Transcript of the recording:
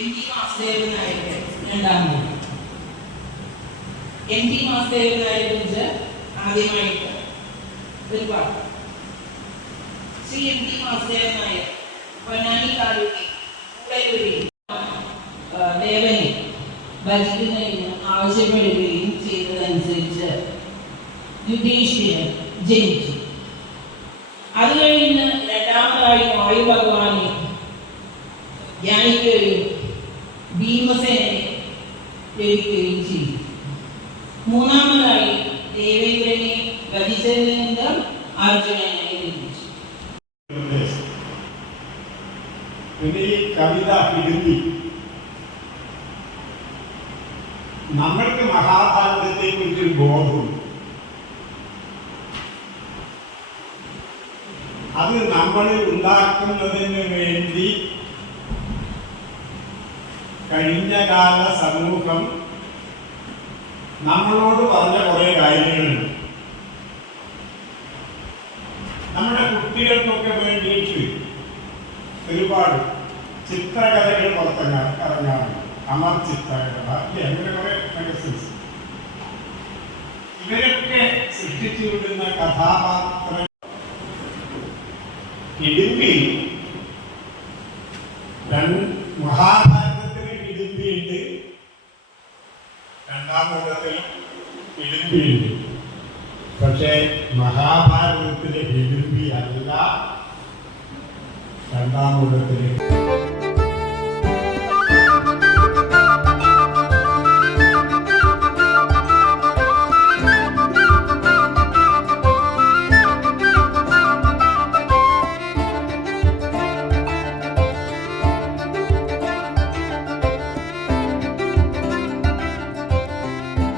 M T M T Vasudevan ആദ്യമായിട്ട് ഒരു പാട്ട്. ശ്രീ എം ടി വാസുദേവൻ പൊന്നാനി താലൂക്കിൽ ഭജിക്കുന്നതിന് ആവശ്യപ്പെടുകയും ചെയ്തതനുസരിച്ച് യുധിഷ്ഠിരൻ ജനിച്ചു. അത് കഴിഞ്ഞ് രണ്ടാമതായി വായു ഭഗവാനെ ഭീമസേനെ ലഭിക്കുകയും ചെയ്തു. മൂന്നാമതായി ദേവേന്ദ്രനെ വധിച്ചതിന് അർജുനനെ ലഭിച്ചു. പിന്നെ ഈ കവിത എഴുതി നമ്മൾക്ക് മഹാഭാരതത്തെ കുറിച്ചൊരു ബോധമുണ്ട്. അത് നമ്മളിൽ ഉണ്ടാക്കുന്നതിന് വേണ്ടി കഴിഞ്ഞ കാല സമൂഹം നമ്മളോട് പറഞ്ഞ കുറെ കാര്യങ്ങളുണ്ട്. നമ്മുടെ കുട്ടികൾക്കൊക്കെ വേണ്ടിയിട്ട് ഒരുപാട് ചിത്രകഥകൾ പുറത്തിറങ്ങാ ഇറങ്ങാറുണ്ട്. അമർ ചിത്രകഥ? അങ്ങനെ കുറെ മാഗസിൻസ് ഇവരൊക്കെ സൃഷ്ടിച്ചു വിടുന്ന കഥാപാത്ര ഇടുക്കി രണ്ട് ഇടുമ്പിയുണ്ട് രണ്ടാം കൂട്ടത്തിൽ ഇടുമ്പിയുണ്ട് പക്ഷേ മഹാഭാരതത്തിലെ ഇടുമ്പി അല്ല രണ്ടാം കൂടത്തിലെ